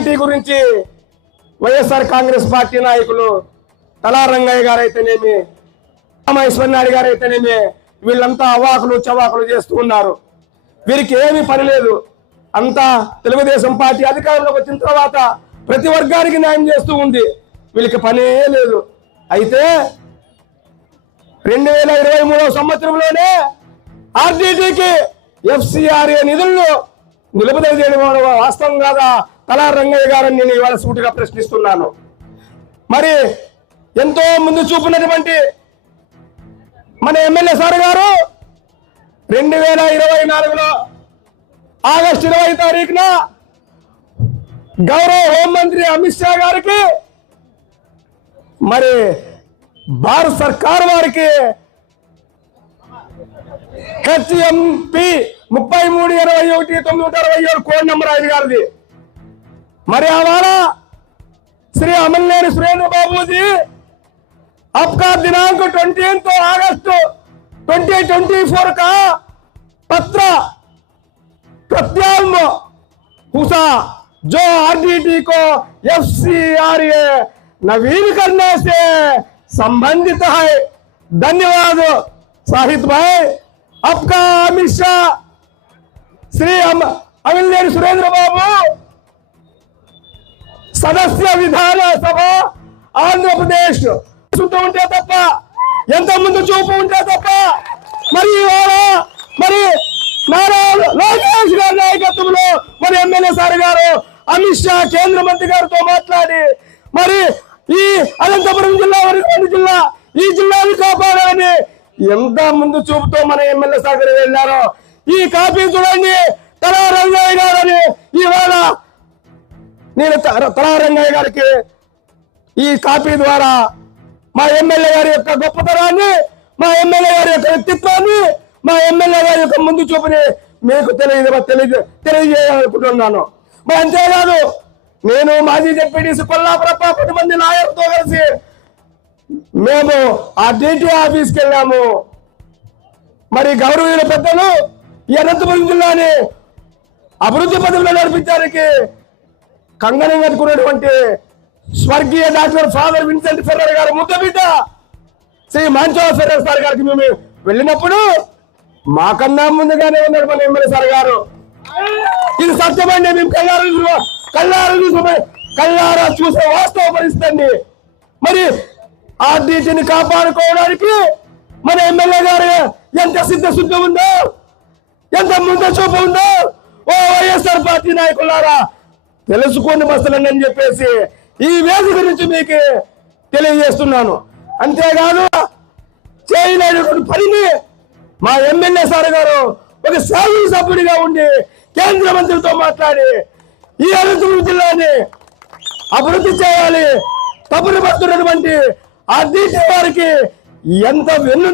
RDT గురించి YSR Congress party నాయకులు తలా రంగయ్య గారు అయితేనేమి, మహేశ్వర్ నాయుడు గారు అయితేనేమి, వీళ్ళంతా అవాకులు చవాకులు చేస్తూ ఉన్నారు. వీరికి ఏమీ పని లేదు. అంతా తెలుగుదేశం పార్టీ అధికారంలోకి వచ్చిన తర్వాత ప్రతి వర్గానికి న్యాయం చేస్తూ ఉంది. వీళ్ళకి పనే లేదు. అయితే 2023 సంవత్సరంలోనే ఆర్డిటికి FCRA నిధులను నిలుపుదల చేయడం వాస్తవం కాదా తలా రంగయ్య గారని నేను ఇవాళ సూటిగా ప్రశ్నిస్తున్నాను. మరి ఎంతో ముందు చూపున్నటువంటి మన ఎమ్మెల్యే సార్ గారు 2024లో ఆగస్టు 20 తారీఖున గౌరవ హోంమంత్రి అమిత్ షా గారికి మరి భారత సర్కార్ వారికి HMP 3321-967 కోడ్ నెంబర్ 5 గారిది. మరి ఆవాల శ్రీ అమల్నేని సురేంద్ర బాబుజీ आपका दिनांक 20 अगस्त 2024 का पत्र प्रत्याम हुआ जो आरडीटी को FCRA नवीन करने से संबंधित है. धन्यवाद साहित भाई. आपका अमित शाह श्री अमलनेनी सुरेंद्र बाबू सदस्य विधानसभा आंध्र प्रदेश ఉంటే తప్ప ఎంత ముందు చూపు ఉంటే తప్ప మరి నారా లోకేష్ గారి నాయకత్వంలో మరి ఎమ్మెల్యే సార్ గారు అమిత్ షా కేంద్ర మంత్రి గారితో మాట్లాడి మరి ఈ అనంతపురం జిల్లా వరకు జిల్లా ఈ జిల్లాను కాపాడాలని ఎంత ముందు చూపుతో మన ఎమ్మెల్యే సార్ గారు వెళ్ళారో ఈ కాపీ చూడండి. తలా రంగయ్య గారని ఇవాళ నేను తలా రంగయ్య గారికి ఈ కాపీ ద్వారా మా ఎమ్మెల్యే గారి యొక్క గొప్పతనాన్ని, మా ఎమ్మెల్యే గారి యొక్క వ్యక్తిత్వాన్ని, మా ఎమ్మెల్యే గారి యొక్క ముందు చూపుని మీకు తెలియజేయాలనుకుంటున్నాను. మరి అంతేకాదు నేను మాజీ డిప్యూటీ కొల్లాపురప్ప 10 మంది నాయకులతో కలిసి మేము ఆ DT ఆఫీస్కి వెళ్ళాము. మరి గౌరవీయుల పెద్దలు ఈ అనంతపురం జిల్లాని అభివృద్ధి పథకంలో నడిపించడానికి కంగనం కట్టుకున్నటువంటి స్వర్గీయ డాక్టర్ ఫాదర్ విన్సెంట్ ఫెర్రర్ గారు ముద్దబిడ్డ శ్రీ మాంచో ఫెర్రర్ సార్ గారికి మేము వెళ్ళినప్పుడు మాకన్నా ముందుగానే ఉన్నాడు మన ఎమ్మెల్యే సార్ గారు. ఇది సత్యమండి. మేము కళ్ళారా చూసే వాస్తవ పరిస్థితి. మరి ఆర్డీటీని కాపాడుకోవడానికి మన ఎమ్మెల్యే గారు ఎంత సిద్ధశుద్ధి ఉందో, ఎంత ముందు చూపు ఉందో ఓ వైఎస్ఆర్ పార్టీ నాయకులారా తెలుసుకోండి మసలండి అని చెప్పేసి ఈ వేదిక నుంచి మీకు తెలియజేస్తున్నాను. అంతేకాదు చేయలేనటువంటి పనిని మా ఎమ్మెల్యే సార్ గారు ఒక శాసనసభ్యుడిగా ఉండి కేంద్ర మంత్రితో మాట్లాడి ఈ అనంతపురం జిల్లాని అభివృద్ధి చేయాలి తప్పులు పడుతున్నటువంటి ఆ DT వారికి ఎంత వెన్ను